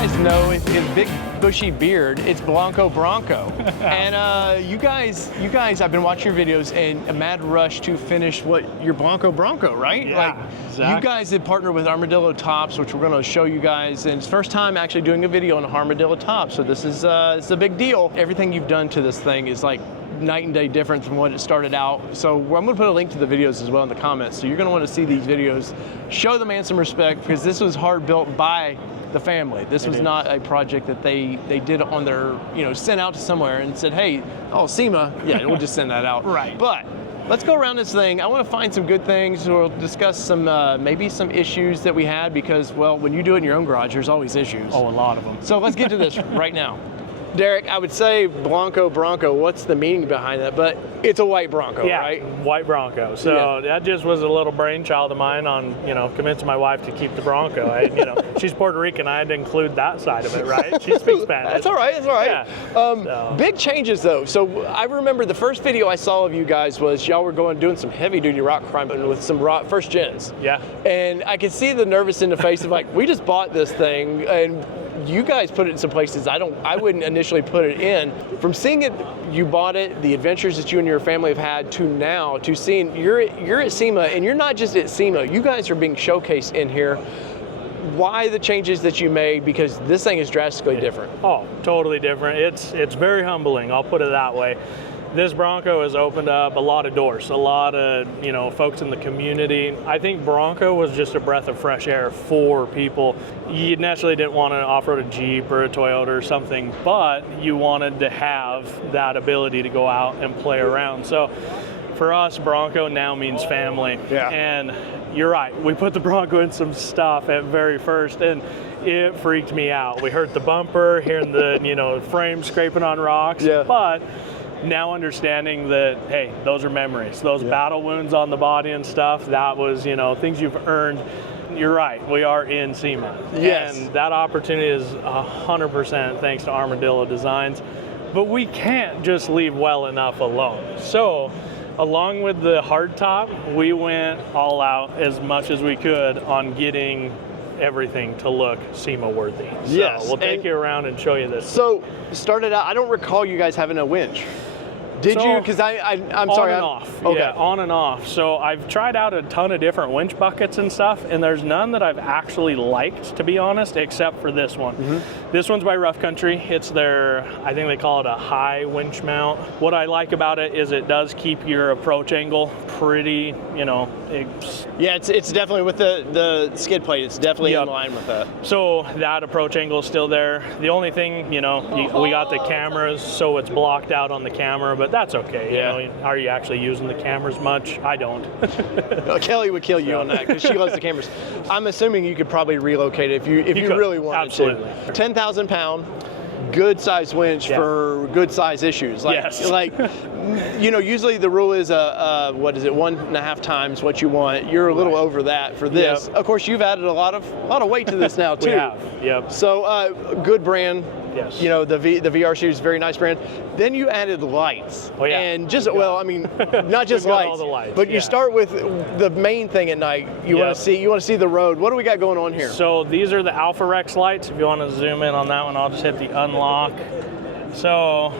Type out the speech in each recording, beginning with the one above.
guys know his big bushy beard, it's Blanco Bronco. And you guys, I've been watching your videos and a mad rush to finish your Blanco Bronco, right? Yeah, like, exactly. You guys had partnered with Armadillo Tops, which we're gonna show you guys, and it's first time actually doing a video on a Armadillo Top, so this is it's a big deal. Everything you've done to this thing is like night and day different from what it started out. So I'm gonna put a link to the videos as well in the comments. So you're gonna wanna see these videos. Show the man some respect because this was hard built by the family. This was not a project that they did on their, sent out to somewhere and said, hey, oh, SEMA, yeah, we'll just send that out. Right. But let's go around this thing. I want to find some good things. We'll discuss some, maybe some issues that we had because, well, when you do it in your own garage, there's always issues. Oh, a lot of them. So let's get to this right now. Derek, I would say Blanco Bronco, what's the meaning behind that? But it's a white Bronco, yeah, right? White Bronco. So that just was a little brainchild of mine on, convincing my wife to keep the Bronco. She's Puerto Rican. I had to include that side of it, right? She speaks Spanish. That's all right, that's all right. Yeah. Big changes though. So I remember the first video I saw of you guys was y'all were doing some heavy duty rock climbing with some first gens. Yeah. And I could see the nervous in the face of like, we just bought this thing and you guys put it in some places I wouldn't initially put it in. From seeing it, you bought it, the adventures that you and your family have had to now, to seeing you're at SEMA, and you're not just at SEMA, you guys are being showcased in here. Why the changes that you made? Because this thing is drastically different. Oh, totally different. It's very humbling, I'll put it that way. This Bronco has opened up a lot of doors, a lot of, folks in the community. I think Bronco was just a breath of fresh air for people. You naturally didn't want to off-road a Jeep or a Toyota or something, but you wanted to have that ability to go out and play around. So for us, Bronco now means family. Yeah. And you're right, we put the Bronco in some stuff at very first, and it freaked me out. We hurt the bumper, hearing the, frame scraping on rocks, but now understanding that, hey, those are memories. Those battle wounds on the body and stuff, that was, things you've earned. You're right, we are in SEMA. Yes. And that opportunity is 100% thanks to Armadillo Designs. But we can't just leave well enough alone. So, along with the hardtop, we went all out as much as we could on getting everything to look SEMA worthy. So yes. We'll take you around and show you this. So, started out, I don't recall you guys having a winch. Did you? Because I'm sorry. On and off. Okay. Yeah, on and off. So I've tried out a ton of different winch buckets and stuff, and there's none that I've actually liked, to be honest, except for this one. Mm-hmm. This one's by Rough Country. It's their, I think they call it a high winch mount. What I like about it is it does keep your approach angle pretty, yeah, it's definitely with the skid plate. It's definitely in line with that. So that approach angle is still there. The only thing, we got the cameras, so it's blocked out on the camera, but that's okay. Yeah. Are you actually using the cameras much? I don't. Kelly would kill you on that because she loves the cameras. I'm assuming you could probably relocate it if you really wanted absolutely. to. 10,000 pound, good size winch for good size issues. Usually the rule is what is it, 1.5 times what you want. You're a little over that for this. Of course, you've added a lot of weight to this now too. We have. Yep. So good brand. Yes. The VR series, very nice brand. Then you added lights. Oh, yeah. And just not just lights, all the lights, but you start with the main thing at night. You want to see the road. What do we got going on here? So these are the Alpha Rex lights. If you want to zoom in on that one, I'll just hit the unlock. So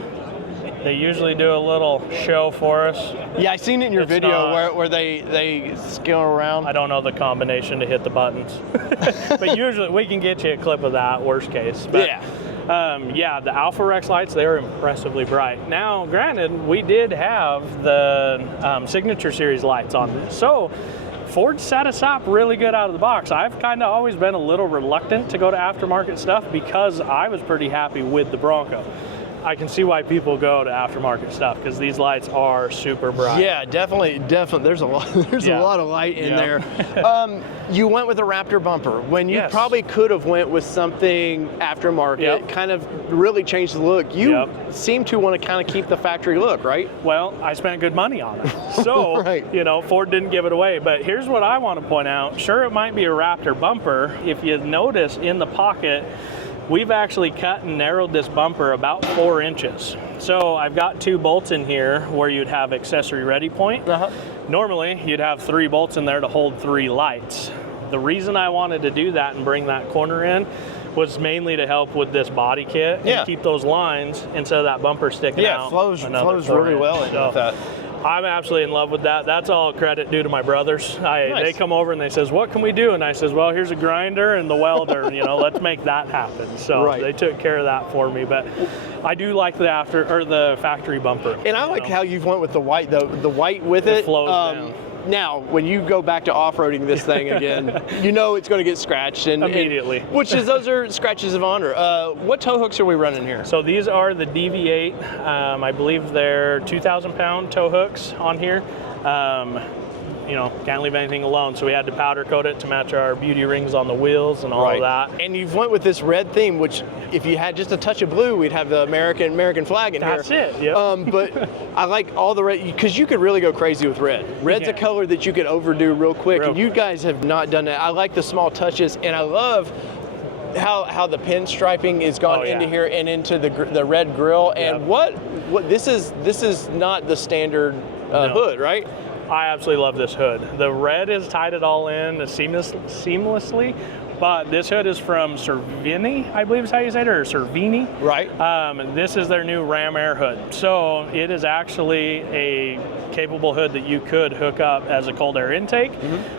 they usually do a little show for us. Yeah, I seen it in your video where they scale around. I don't know the combination to hit the buttons, but usually we can get you a clip of that, worst case. But, the Alpha Rex lights, they're impressively bright. Now, granted, we did have the Signature Series lights on this. So Ford set us up really good out of the box. I've kind of always been a little reluctant to go to aftermarket stuff because I was pretty happy with the Bronco. I can see why people go to aftermarket stuff because these lights are super bright. Yeah, definitely. There's a lot. There's a lot of light in there. You went with a Raptor bumper when you probably could have went with something aftermarket. Kind of really changed the look. You seem to want to kind of keep the factory look, right? Well, I spent good money on it, so Ford didn't give it away. But here's what I want to point out. Sure, it might be a Raptor bumper. If you notice in the pocket, we've actually cut and narrowed this bumper about 4 inches. So I've got 2 bolts in here where you'd have accessory ready point. Normally, you'd have 3 bolts in there to hold 3 lights. The reason I wanted to do that and bring that corner in was mainly to help with this body kit and keep those lines instead of that bumper sticking out. Yeah, flows really well in with that. I'm absolutely in love with that. That's all credit due to my brothers. Nice. They come over and they says, what can we do? And I says, well, here's a grinder and the welder, you know, let's make that happen. So they took care of that for me. But I do like the factory bumper. And I like how you've went with the white, the white with it. It flows down. Now, when you go back to off-roading this thing again, you know it's going to get scratched. Immediately. Those are scratches of honor. What tow hooks are we running here? So these are the DV8. I believe they're 2,000-pound tow hooks on here. You know, can't leave anything alone. So we had to powder coat it to match our beauty rings on the wheels and all of that. And you've went with this red theme, which if you had just a touch of blue, we'd have the American flag in here. That's it, yep. But I like all the red, because you could really go crazy with red. Red's a color that you could overdo real quick, and you guys have not done that. I like the small touches, and I love how the pinstriping is gone into here and into the red grill. And what this is not the standard hood, right? I absolutely love this hood. The red has tied it all in seamlessly, but this hood is from Cervini, I believe is how you say it, or Cervini. Right. This is their new Ram Air hood. So it is actually a capable hood that you could hook up as a cold air intake,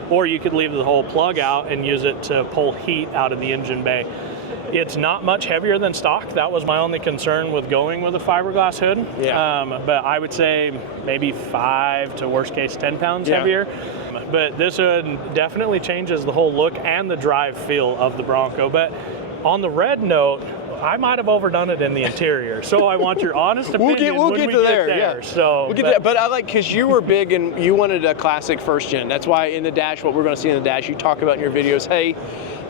or you could leave the whole plug out and use it to pull heat out of the engine bay. It's not much heavier than stock. That was my only concern with going with a fiberglass hood. But I would say maybe 5 to worst case 10 pounds heavier. But this hood definitely changes the whole look and the drive feel of the Bronco. But on the red note, I might have overdone it in the interior. So I want your honest opinion we'll when get we to get there. there. So, we'll get there. But I like, because you were big and you wanted a classic first gen. That's why in the dash, what we're going to see in the dash, you talk about in your videos, hey,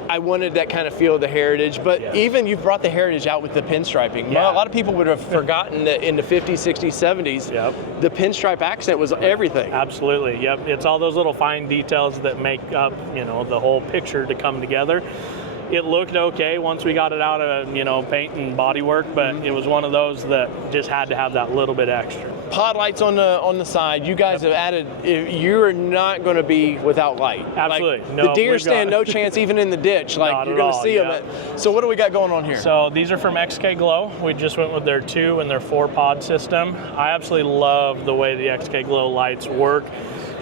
I wanted that kind of feel of the heritage, but even you've brought the heritage out with the pinstriping. A lot of people would have forgotten that in the 50s, 60s, 70s, the pinstripe accent was everything. Absolutely, yep. It's all those little fine details that make up, you know, the whole picture to come together. It looked okay once we got it out of, you know, paint and body work, but it was one of those that just had to have that little bit extra. Pod lights on the side. You guys have added. You're not going to be without light. Absolutely. Like, the deer stand no chance even in the ditch. Like you're going to see them. So what do we got going on here? So these are from XK Glow. We just went with their 2 and their 4 pod system. I absolutely love the way the XK Glow lights work.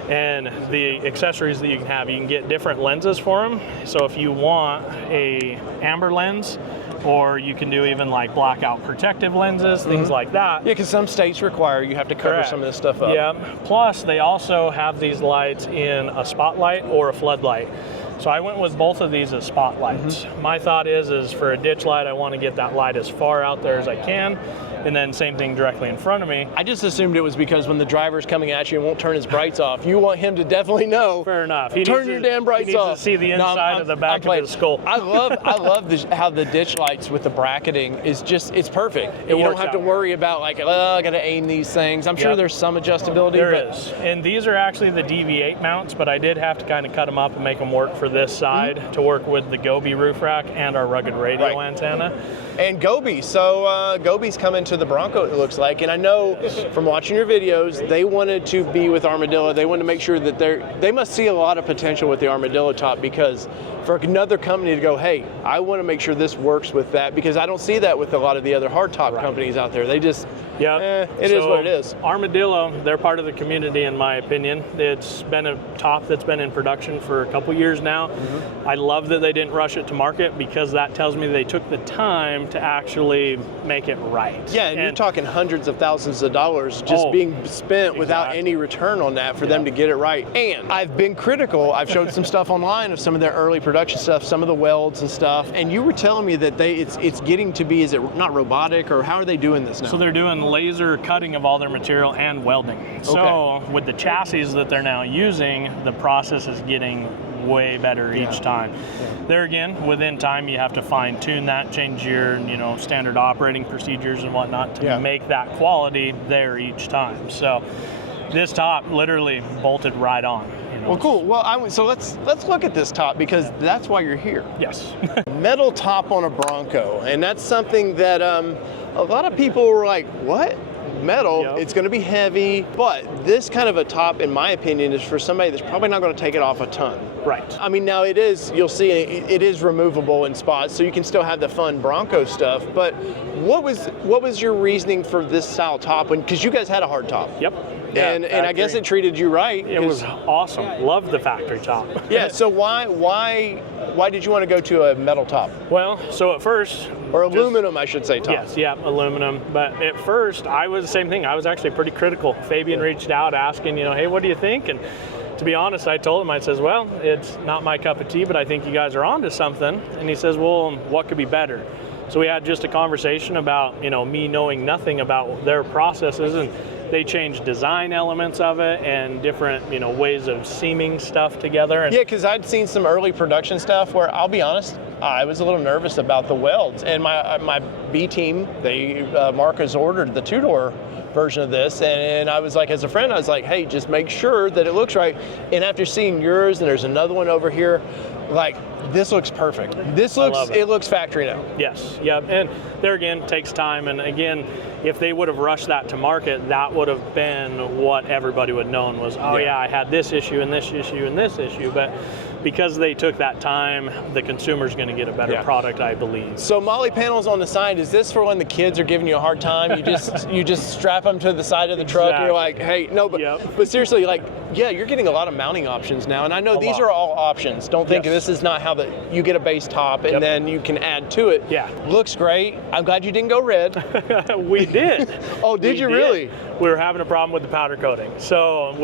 And the accessories that you can have, you can get different lenses for them. So if you want a amber lens, or you can do even like blackout protective lenses, things like that. Yeah, because some states require you have to cover some of this stuff up. Yeah. Plus, they also have these lights in a spotlight or a floodlight. So I went with both of these as spotlights. My thought is for a ditch light, I want to get that light as far out there as I can. And then same thing directly in front of me. I just assumed it was because when the driver's coming at you and won't turn his brights off, you want him to definitely know. Fair enough. Turn your damn brights off. He needs to see the inside of the back of his skull. I love how the ditch lights with the bracketing is just, it's perfect. And you don't have to worry about like, oh, I got to aim these things. I'm sure there's some adjustability. There is. And these are actually the DV8 mounts, but I did have to kind of cut them up and make them work for this side to work with the Gobi roof rack and our rugged radio antenna. And Gobi. So Gobi's coming to the Bronco, it looks like. And I know from watching your videos, they wanted to be with Armadillo. They wanted to make sure that they must see a lot of potential with the Armadillo top, because for another company to go, hey, I want to make sure this works with that, because I don't see that with a lot of the other hardtop companies out there. They just, it is what it is. Armadillo, they're part of the community in my opinion. It's been a top that's been in production for a couple years now. I love that they didn't rush it to market, because that tells me they took the time to actually make it right. Yeah, and you're talking hundreds of thousands of dollars just being spent without any return on that for them to get it right. And I've been critical. I've showed some stuff online of some of their early production stuff, some of the welds and stuff, and you were telling me that it's getting to be, is it not robotic, or how are they doing this now? So they're doing laser cutting of all their material and welding. So with the chassis that they're now using, the process is getting way better each time. There again, within time, you have to fine tune that, change your standard operating procedures and whatnot to make that quality there each time. So this top literally bolted right on. Well, cool. Well, so let's look at this top, because that's why you're here. Yes. Metal top on a Bronco, and that's something that a lot of people were like, what? metal, Yep. it's going to be heavy, but this kind of a top, in my opinion, is for somebody that's probably not going to take it off a ton. Right. I mean, now you'll see it is removable in spots, so you can still have the fun Bronco stuff, but what was your reasoning for this style top? Because you guys had a hard top. Yep. And I guess it treated you right. It was awesome. Loved the factory top. Yeah, so why did you want to go to a metal top? Well, so at first... Or aluminum, I should say, top. Yes, yeah, aluminum. But at first, I was the same thing. I was actually pretty critical. Fabian reached out asking, hey, what do you think? And to be honest, I told him, I says, well, it's not my cup of tea, but I think you guys are onto something. And he says, well, what could be better? So we had just a conversation about, me knowing nothing about their processes, and they changed design elements of it and different, ways of seaming stuff together. And yeah, because I'd seen some early production stuff where, I'll be honest, I was a little nervous about the welds. And my B team, Marcus ordered the two-door version of this, and I was like, as a friend, I was like, hey, just make sure that it looks right. And after seeing yours, and there's another one over here, like, this looks perfect. It looks factory now. Yes, yep, and there again, takes time, and again, if they would have rushed that to market, that would have been what everybody would have known was, I had this issue and this issue and this issue, but because they took that time, the consumer's going to get a better product, I believe. So Molly panels on the side, is this for when the kids are giving you a hard time? You just strap them to the side of the truck, and you're like, hey, no, but seriously, like, yeah, you're getting a lot of mounting options now, and I know these are all options. Don't think this is not how you get a base top and then you can add to it. Yeah. Looks great. I'm glad you didn't go red. We did. Oh, did you really? We were having a problem with the powder coating, so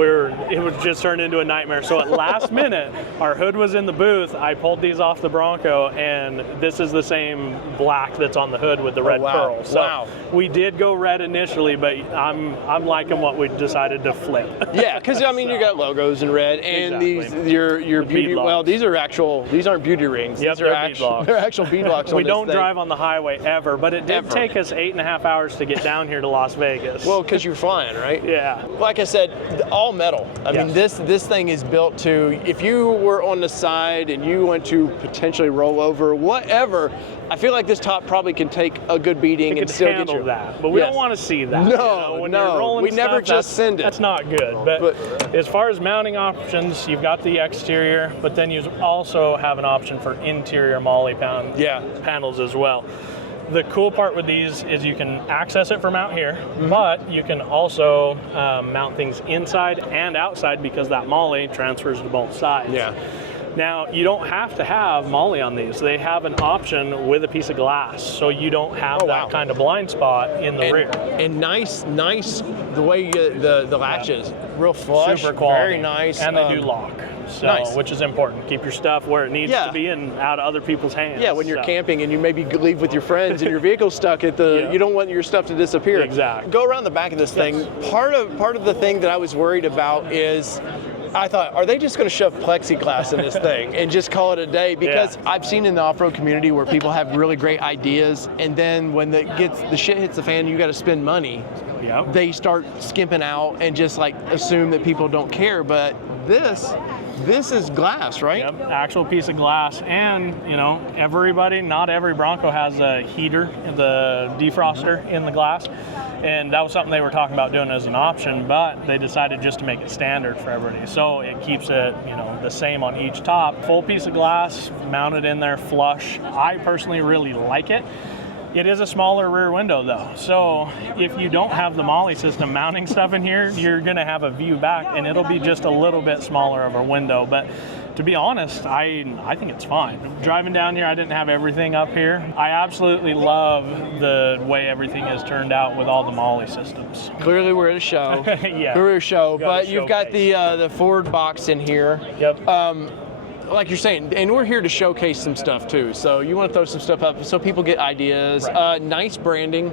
it was just turned into a nightmare. So at last minute, our hood was in the booth. I pulled these off the Bronco, and this is the same black that's on the hood with the red pearl. So we did go red initially, but I'm liking what we decided to flip. Yeah, because I mean, you got logos in red, and these your beauty. Well, these aren't beauty rings. Yep, these are they're actual beadlocks. We don't drive on the highway ever, but it did take us 8.5 hours to get down here to Las Vegas. Well, because you're flying, right? Yeah. Like I said, all metal. I mean, this thing is built to, if you were on the side and you went to potentially roll over, whatever, I feel like this top probably can take a good beating and still get you. That, but we don't want to see that. No, when you're rolling we never just send it. That's not good. But as far as mounting options, you've got the exterior, but then you also have an option for interior Molly panels as well. The cool part with these is you can access it from out here, but you can also mount things inside and outside because that Molly transfers to both sides. Yeah. Now, you don't have to have Molly on these. They have an option with a piece of glass, so you don't have that kind of blind spot in the rear. And nice, the way the latches, real flush, super quality, very nice. And they do lock, which is important. Keep your stuff where it needs to be and out of other people's hands. Yeah, when you're camping and you maybe leave with your friends and your vehicle's stuck at the, you don't want your stuff to disappear. Exactly. Go around the back of this thing. Part of the thing that I was worried about is, I thought, are they just going to shove plexiglass in this thing and just call it a day? Because I've seen in the off-road community where people have really great ideas, and then when the shit hits the fan, you got to spend money. Yep. They start skimping out and just like assume that people don't care. But this is glass, right? Yep, actual piece of glass. And not every Bronco has a heater, the defroster in the glass. And that was something they were talking about doing as an option, but they decided just to make it standard for everybody. So it keeps it, the same on each top. Full piece of glass, mounted in there flush. I personally really like it. It is a smaller rear window though. So if you don't have the Molly system mounting stuff in here, you're gonna have a view back and it'll be just a little bit smaller of a window. But to be honest, I think it's fine. Driving down here, I didn't have everything up here. I absolutely love the way everything has turned out with all the Molly systems. Clearly we're at a show. We're at a show, but you've got the Ford box in here. Yep. Like you're saying, and we're here to showcase some stuff too. So you want to throw some stuff up so people get ideas. Right. Nice branding.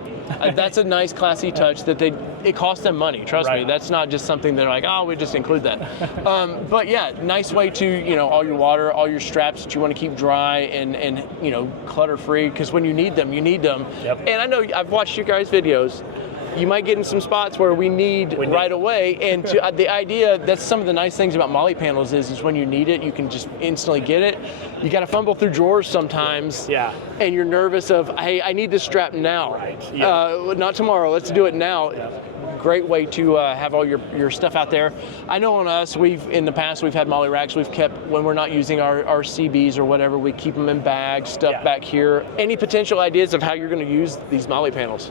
That's a nice, classy touch that it costs them money. Trust me, that's not just something they're like, we just include that. But yeah, nice way to, all your water, all your straps that you want to keep dry and clutter free. Because when you need them, you need them. Yep. And I know I've watched you guys' videos. You might get in some spots where we need right away, and the idea, that's some of the nice things about Molly panels is when you need it, you can just instantly get it. You got to fumble through drawers sometimes, and you're nervous of, hey, I need this strap now, not tomorrow, let's do it now. great way to have all your stuff out there. I know on us, in the past we've had molly racks. We've kept, when we're not using our CBs or whatever, we keep them in bags, stuff back here. Any potential ideas of how you're going to use these molly panels?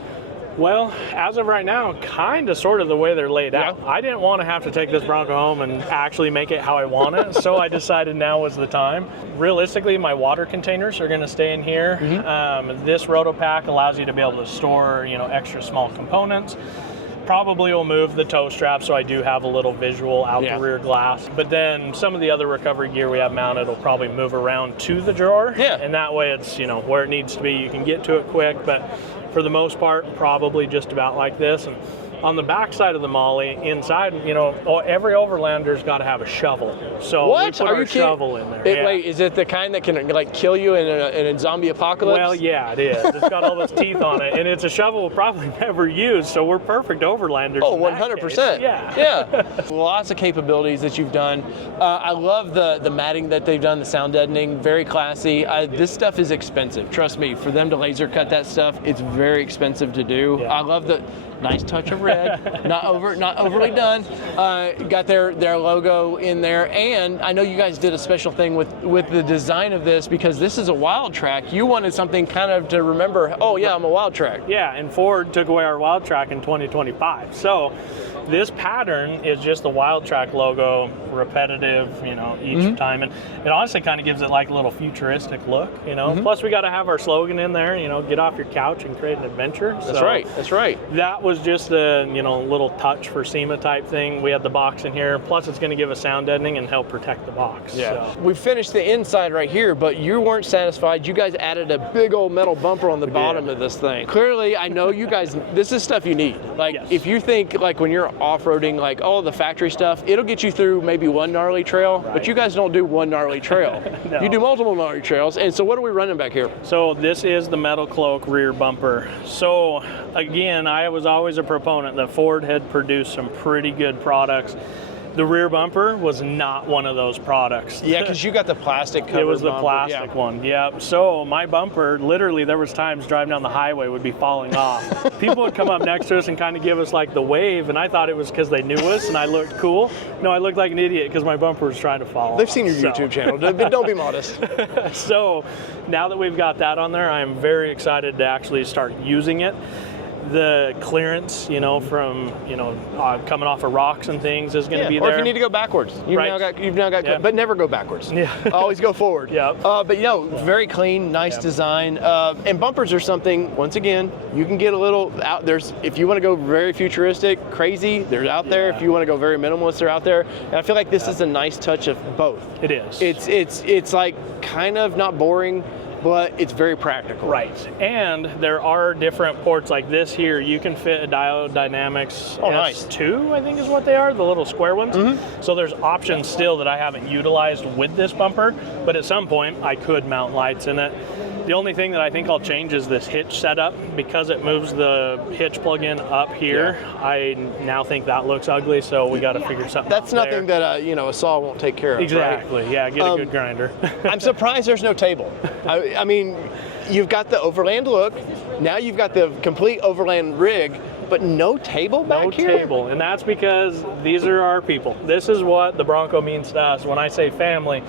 Well, as of right now, kind of sort of the way they're laid out. I didn't want to have to take this Bronco home and actually make it how I want it, so I decided now was the time. Realistically, my water containers are going to stay in here. This Rotopack allows you to be able to store, extra small components. Probably will move the toe strap, so I do have a little visual out the rear glass. But then some of the other recovery gear we have mounted will probably move around to the drawer. And that way it's, where it needs to be. You can get to it quick, but for the most part, probably just about like this. And on the back side of the molly, inside, every Overlander's got to have a shovel. So we put our shovel in there. Wait, is it the kind that can kill you in a zombie apocalypse? Well, yeah, it is. It's got all those teeth on it, and it's a shovel we'll probably never use. So we're perfect Overlanders. Oh, 100%. Yeah. Lots of capabilities that you've done. I love the matting that they've done, the sound deadening, very classy. This stuff is expensive. Trust me, for them to laser cut that stuff, it's very expensive to do. I love the nice touch of red, not overly done. Got their logo in there, and I know you guys did a special thing with the design of this, because this is a wild track. You wanted something kind of to remember, oh yeah, I'm a wild track. Yeah, and Ford took away our wild track in 2025. So this pattern is just the wild track logo, repetitive, each time, and it honestly kind of gives it like a little futuristic look, Plus we got to have our slogan in there, get off your couch and create an adventure. That's right. That was just a little touch for SEMA type thing. We had the box in here, plus it's going to give us sound deadening and help protect the box. So. We finished the inside right here, but you weren't satisfied. You guys added a big old metal bumper on the bottom of this thing. Clearly, I know you guys, this is stuff you need. If you think when you're off-roading, all the factory stuff, it'll get you through maybe one gnarly trail, but you guys don't do one gnarly trail. No. You do multiple gnarly trails. And so what are we running back here? So this is the metal cloak rear bumper. So again, I was always a proponent that Ford had produced some pretty good products. The rear bumper was not one of those products. Yeah, because you got the plastic cover. It was the plastic one, yep. So my bumper, literally, there was times driving down the highway would be falling off. People would come up next to us and kind of give us the wave, and I thought it was because they knew us and I looked cool. No, I looked like an idiot because my bumper was trying to fall off. They've seen your YouTube channel. Don't be modest. So now that we've got that on there, I'm very excited to actually start using it. The clearance, from coming off of rocks and things is going to be there. Or if you need to go backwards, you've now got, but never go backwards. Always go forward. But very clean, nice design, and bumpers are something. Once again, you can get a little out. If you want to go very futuristic, crazy, they're out there. If you want to go very minimalist, they're out there. And I feel like this is a nice touch of both. It is. It's kind of not boring, but it's very practical. Right, and there are different ports like this here. You can fit a Diode Dynamics S2, I think is what they are, the little square ones. So there's options still that I haven't utilized with this bumper, but at some point I could mount lights in it. The only thing that I think I'll change is this hitch setup, because it moves the hitch plug-in up here. I now think that looks ugly, so we got to figure something out. That's nothing that a saw won't take care of. Exactly. Right? Yeah, get a good grinder. I'm surprised there's no table. I mean, you've got the Overland look. Now you've got the complete Overland rig, but no table back here? No table, and that's because these are our people. This is what the Bronco means to us. When I say family,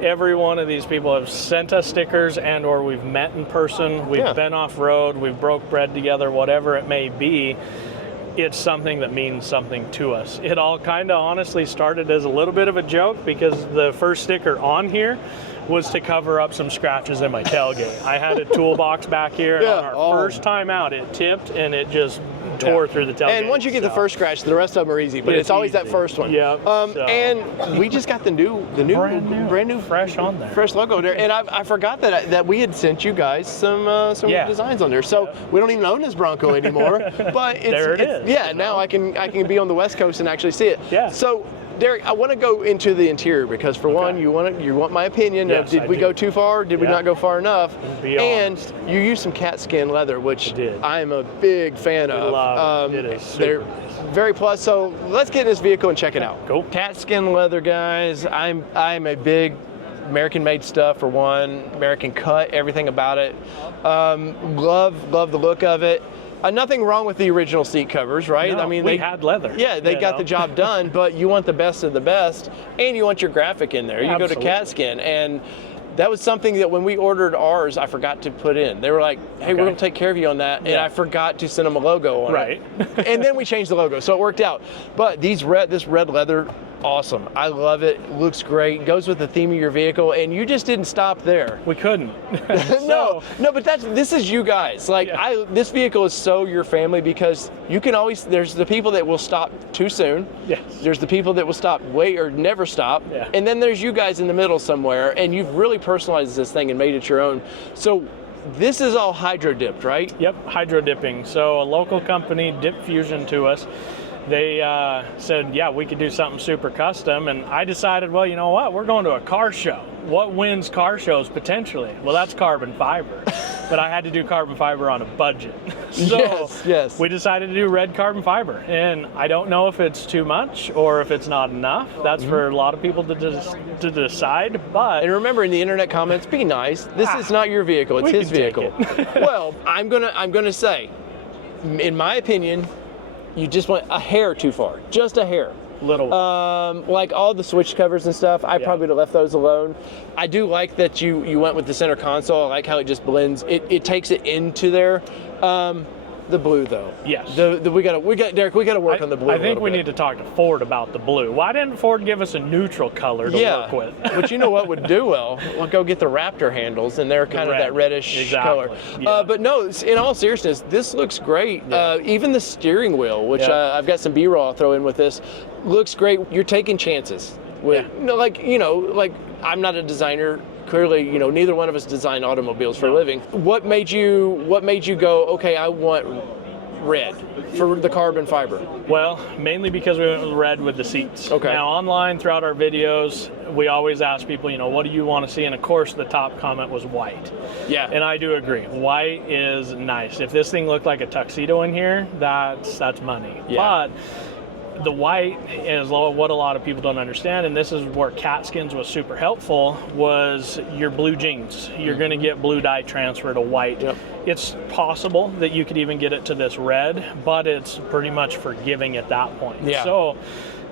every one of these people have sent us stickers and or we've met in person, we've been off-road, we've broke bread together, whatever it may be. It's something that means something to us. It all kind of honestly started as a little bit of a joke, because the first sticker on here was to cover up some scratches in my tailgate. I had a toolbox back here, and on our first time out, it tipped and it just tore through the tailgate. And once you get the first scratch, the rest of them are easy, but it's always easy. That first one. And we just got the new brand new fresh on there, fresh logo there. And I forgot that we had sent you guys some designs on there. So we don't even own this Bronco anymore, but there it is. Yeah, now I can be on the West Coast and actually see it. Yeah. So Derek, I want to go into the interior, because for one, you want my opinion of did we go too far? Did we not go far enough? And you used some cat skin leather, which I am a big fan of. It is they're very plus. So let's get in this vehicle and check it out. Cool. Cat skin leather, guys. I'm a big American-made stuff, for one. American cut, everything about it. Love the look of it. Nothing wrong with the original seat covers, right? No, I mean, we had leather. Yeah, they got the job done, but you want the best of the best, and you want your graphic in there. You go to Catskin, and that was something that when we ordered ours, I forgot to put in. They were like, hey, we're going to take care of you on that, and I forgot to send them a logo on it. And then we changed the logo, so it worked out. But this red leather, awesome. I love it. Looks great. Goes with the theme of your vehicle, and you just didn't stop there. We couldn't. No, but this is you guys. Like, this vehicle is so your family, because you can always, there's the people that will stop too soon. Yes. There's the people that will stop wait or never stop. Yeah. And then there's you guys in the middle somewhere, and you've really personalized this thing and made it your own. So this is all hydro dipped, right? Yep, hydro dipping. So a local company, Dip Fusion, to us. They said, yeah, we could do something super custom. And I decided, well, you know what? We're going to a car show. What wins car shows potentially? Well, that's carbon fiber. But I had to do carbon fiber on a budget. So yes. We decided to do red carbon fiber. And I don't know if it's too much or if it's not enough. That's for a lot of people to decide. But and remember, in the internet comments, be nice. This is not your vehicle. It's his vehicle. Well, I'm gonna say, in my opinion, you just went a hair too far, just a hair. Little. Like all the switch covers and stuff, I probably would have left those alone. I do like that you went with the center console. I like how it just blends. It takes it into there. The blue, though. Yes. Derek, we got to work on the blue. I think we need to talk to Ford about the blue. Why didn't Ford give us a neutral color to work with? But you know what would do well? We'll go get the Raptor handles, and they're kind of that reddish color. Yeah. But no, in all seriousness, this looks great. Even the steering wheel, which I've got some B-roll I'll throw in with this, looks great. You're taking chances. With, like I'm not a designer. Clearly, neither one of us design automobiles for a living. What made you go, okay, I want red for the carbon fiber? Well, mainly because we went with red with the seats. Okay. Now, online throughout our videos, we always ask people, what do you want to see? And of course, the top comment was white. Yeah. And I do agree. White is nice. If this thing looked like a tuxedo in here, that's money. Yeah. But the white is what a lot of people don't understand, and this is where Catskins was super helpful, was your blue jeans. You're going to get blue dye transfer to white. Yep. It's possible that you could even get it to this red, but it's pretty much forgiving at that point. Yeah. So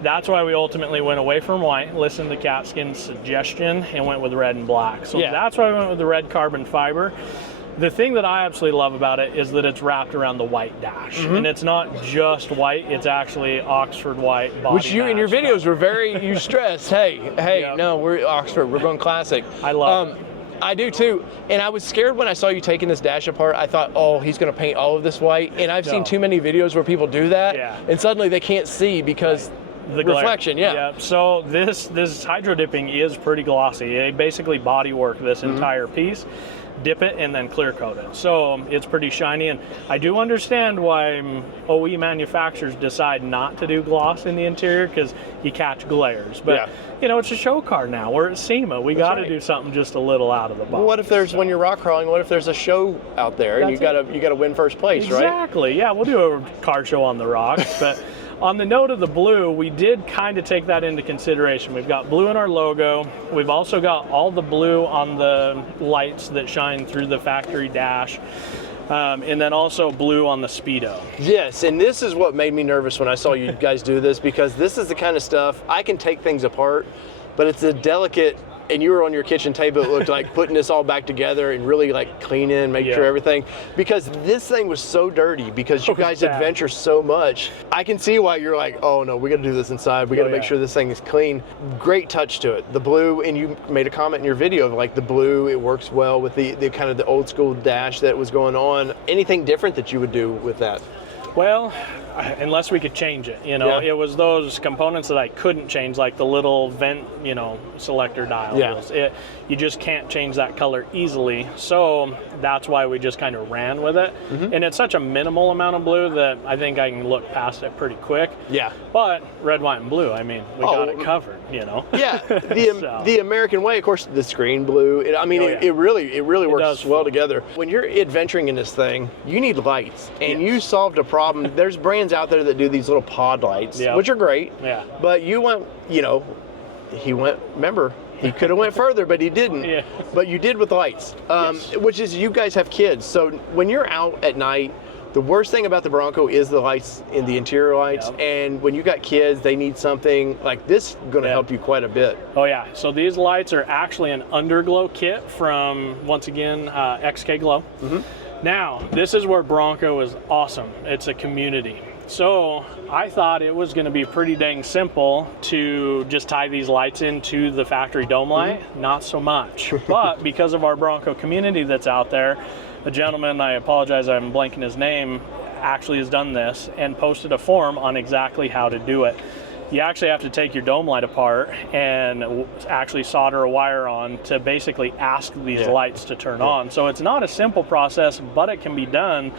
that's why we ultimately went away from white, listened to Catskin's suggestion, and went with red and black. So that's why we went with the red carbon fiber. The thing that I absolutely love about it is that it's wrapped around the white dash. And it's not just white, it's actually Oxford white body. Which you, in your videos, were you stressed, hey, no, we're Oxford, we're going classic. I love it. I do too, and I was scared when I saw you taking this dash apart. I thought, oh, he's going to paint all of this white, and I've seen too many videos where people do that, and suddenly they can't see because the reflection, So this hydro dipping is pretty glossy. They basically body work this entire piece, dip it, and then clear coat it. So it's pretty shiny, and I do understand why OE manufacturers decide not to do gloss in the interior, because you catch glares. But it's a show car now. We're at SEMA. We got to do something just a little out of the box. Well, what if there's when you're rock crawling? What if there's a show out there and you got to win first place, right? Exactly. Yeah, we'll do a car show on the rocks, but. On the note of the blue, we did kind of take that into consideration. We've got blue in our logo. We've also got all the blue on the lights that shine through the factory dash. And then also blue on the Speedo. Yes, and this is what made me nervous when I saw you guys do this, because this is the kind of stuff, I can take things apart, but it's a delicate, and you were on your kitchen table, it looked like putting this all back together and really like cleaning, make sure everything, because this thing was so dirty, because you guys adventure so much. I can see why you're like, oh no, we got to do this inside. We got to make sure this thing is clean. Great touch to it. The blue, and you made a comment in your video of like the blue, it works well with the kind of the old school dash that was going on. Anything different that you would do with that? Well, unless we could change it, it was those components that I couldn't change, like the little vent, selector dials. You just can't change that color easily. So that's why we just kind of ran with it. And it's such a minimal amount of blue that I think I can look past it pretty quick. Yeah. But red, white, and blue, I mean, we got it covered, Yeah. The American way, of course, the screen blue. It really works well together. When you're adventuring in this thing, you need lights, and you solved a problem. There's brands out there that do these little pod lights, which are great. Yeah. But you went, remember, he could have went further, but he didn't. But you did with lights, which is, you guys have kids. So when you're out at night, The worst thing about the Bronco is the lights in the interior lights, and when you got kids, they need something like this. Going to help you quite a bit. Oh yeah. So these lights are actually an underglow kit from, once again, XK Glow. Now, this is where Bronco is awesome. It's a community. So I thought it was going to be pretty dang simple to just tie these lights into the factory dome light. Not so much. But because of our Bronco community that's out there, a gentleman, I apologize, I'm blanking his name, actually has done this and posted a form on exactly how to do it. You actually have to take your dome light apart and actually solder a wire on to basically ask these lights to turn on. So it's not a simple process, but it can be done.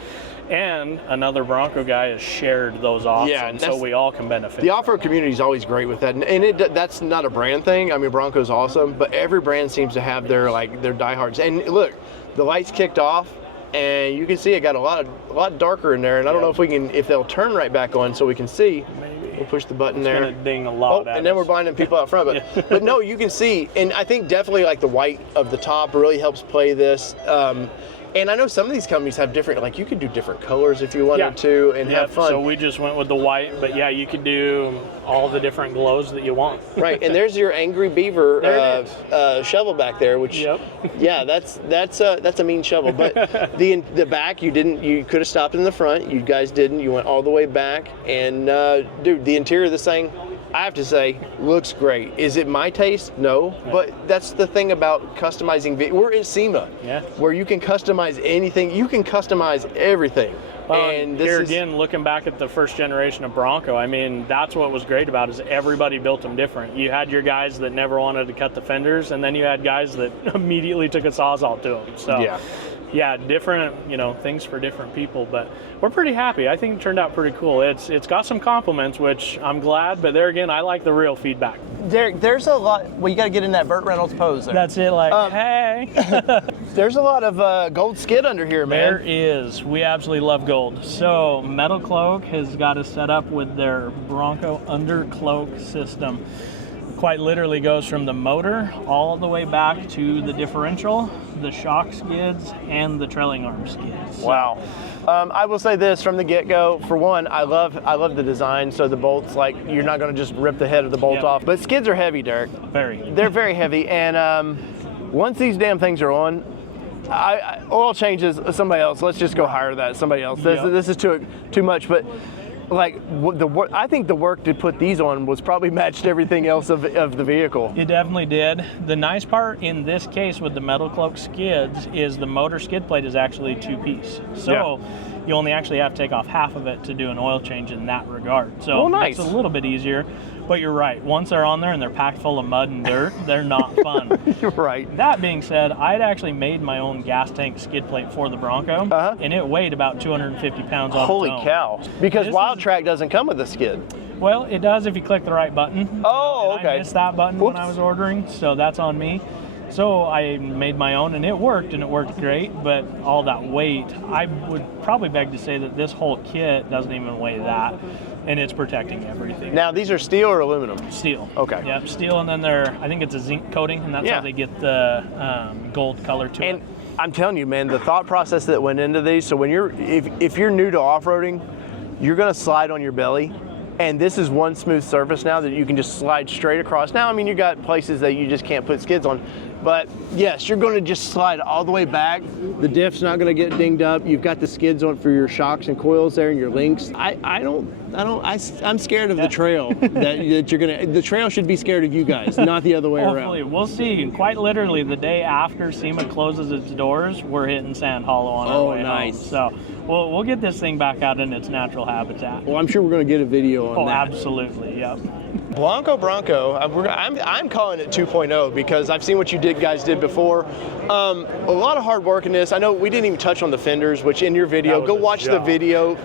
And another Bronco guy has shared those options, so we all can benefit. The off-road community is always great with that, and that's not a brand thing. I mean, Bronco's awesome, but every brand seems to have their diehards. And look, the lights kicked off, and you can see it got a lot darker in there. And I don't know if they'll turn right back on so we can see. Maybe we'll push the button there. It's gonna ding a lot. And then we're blinding people out front, but no, you can see, and I think definitely like the white of the top really helps play this. And I know some of these companies have different, like you could do different colors if you wanted to and have fun. So we just went with the white, but yeah, you could do all the different glows that you want. Right, and there's your Angry Beaver shovel back there, which, yeah, that's a mean shovel. But the back, you could have stopped in the front. You guys didn't. You went all the way back, and dude, the interior of this thing, I have to say, looks great. Is it my taste? No, but that's the thing about customizing. We're in SEMA, where you can customize anything. You can customize everything. And here again, looking back at the first generation of Bronco, I mean, that's what was great about it, is everybody built them different. You had your guys that never wanted to cut the fenders, and then you had guys that immediately took a Sawzall to them. So. Yeah, different, things for different people, but we're pretty happy. I think it turned out pretty cool. It's got some compliments, which I'm glad, but there again, I like the real feedback. Derek, there's a lot, well, you got to get in that Burt Reynolds pose there. That's it, like, hey. There's a lot of gold skid under here, man. There is. We absolutely love gold. So Metal Cloak has got us set up with their Bronco undercloak system. Quite literally goes from the motor all the way back to the differential, the shock skids, and the trailing arm skids. Wow. I will say this from the get-go. For one, I love the design. So the bolts, like, you're not going to just rip the head of the bolt off. But skids are heavy, Derek. Very. They're very heavy. And once these damn things are on, oil changes, somebody else. Let's just go hire that, somebody else. This is too much. But like I think the work to put these on was probably matched everything else of the vehicle. It definitely did. The nice part in this case with the Metal Cloak skids is the motor skid plate is actually two-piece. So you only actually have to take off half of it to do an oil change in that regard. So it's a little bit easier. But you're right. Once they're on there and they're packed full of mud and dirt, they're not fun. You're right. That being said, I had actually made my own gas tank skid plate for the Bronco, and it weighed about 250 pounds on its own. Holy cow. Because Wild Track doesn't come with a skid. Well, it does if you click the right button. Oh, okay. I missed that button when I was ordering, so that's on me. So I made my own, and it worked great, but all that weight, I would probably beg to say that this whole kit doesn't even weigh that, and it's protecting everything. Now, these are steel or aluminum? Steel. Okay. Yep, steel, and then I think it's a zinc coating, and that's how they get the gold color to it. I'm telling you, man, the thought process that went into these, so when if you're new to off-roading, you're gonna slide on your belly. And this is one smooth surface now that you can just slide straight across. Now, I mean, you got places that you just can't put skids on, but yes, you're going to just slide all the way back. The diff's not going to get dinged up. You've got the skids on for your shocks and coils there and your links. I'm scared of the trail that you're going to. The trail should be scared of you guys, not the other way around. Hopefully, we'll see. Quite literally, the day after SEMA closes its doors, we're hitting Sand Hollow on our way home. So we'll get this thing back out in its natural habitat. Well, I'm sure we're going to get a video on that. Oh, absolutely. Yep. Blanco Bronco, I'm calling it 2.0 because I've seen what you guys did before. A lot of hard work in this. I know we didn't even touch on the fenders, which in your video, go watch the video.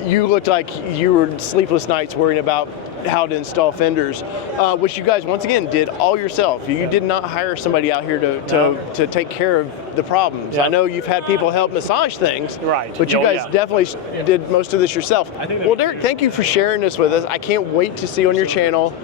You looked like you were sleepless nights worrying about how to install fenders, which you guys once again did all yourself. You did not hire somebody out here to take care of the problems. I know you've had people help massage things, but you guys definitely did most of this yourself. Well, Derek, thank you for sharing this with us. I can't wait to see on your channel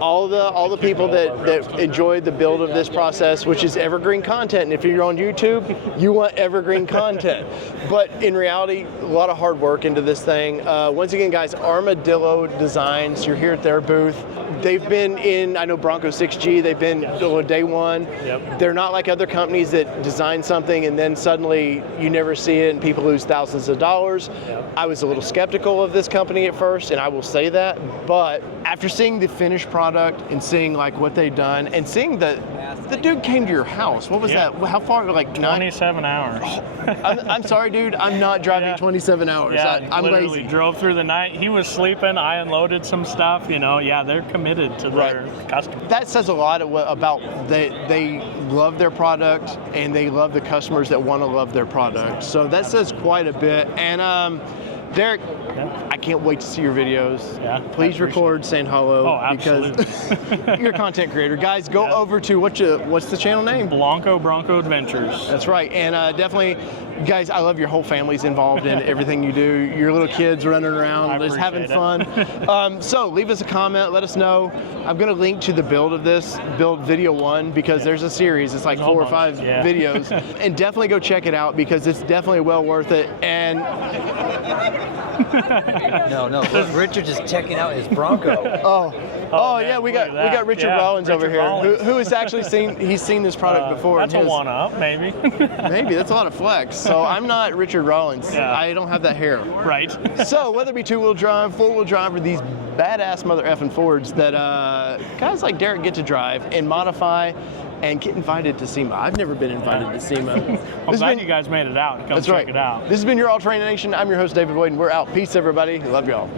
all the people that enjoyed the build of this process, which is evergreen content. And if you're on YouTube, you want evergreen content. But in reality, a lot of hard work into this thing. Once again, guys, Armadillo Designs, you're here at their booth. They've been in, I know Bronco 6G, they've been day one. Yep. They're not like other companies that design something and then suddenly you never see it and people lose thousands of dollars. Yep. I was a little skeptical of this company at first, and I will say that, but after seeing the finished product and seeing like what they've done and seeing the dude came to your house. What was that? How far? Like 27 hours. I'm sorry, dude. I'm not driving 27 hours. Yeah, I'm literally lazy. drove through the night. He was sleeping. I unloaded some stuff. You know, yeah, they're committed to their customers. That says a lot about they love their product and they love the customers that want to love their product. So that says quite a bit. And Derek, I can't wait to see your videos. Yeah, please record saying hello. Oh, absolutely. Because you're a content creator. Guys, go over to what's the channel name? Blanco Bronco Adventures. That's right. And definitely, guys, I love your whole family's involved in everything you do. Your little kids running around, just having fun. So leave us a comment. Let us know. I'm going to link to the build of this, build video 1, because there's a series. It's like 4 or 5 videos. And definitely go check it out because it's definitely well worth it. And No. Look, Richard's just checking out his Bronco. Oh yeah, we got Richard Rollins over here, who has actually seen this product before. That's a one-up, maybe. Maybe that's a lot of flex. So I'm not Richard Rollins. Yeah. I don't have that hair. Right. So whether it be 2-wheel drive, 4-wheel drive, or these badass mother effing Fords that guys like Derek get to drive and modify and get invited to SEMA. I've never been invited to SEMA. I'm glad you guys made it out. Come check it out. This has been your All Terrain Nation. I'm your host, David Boyd, and we're out. Peace, everybody. Love y'all.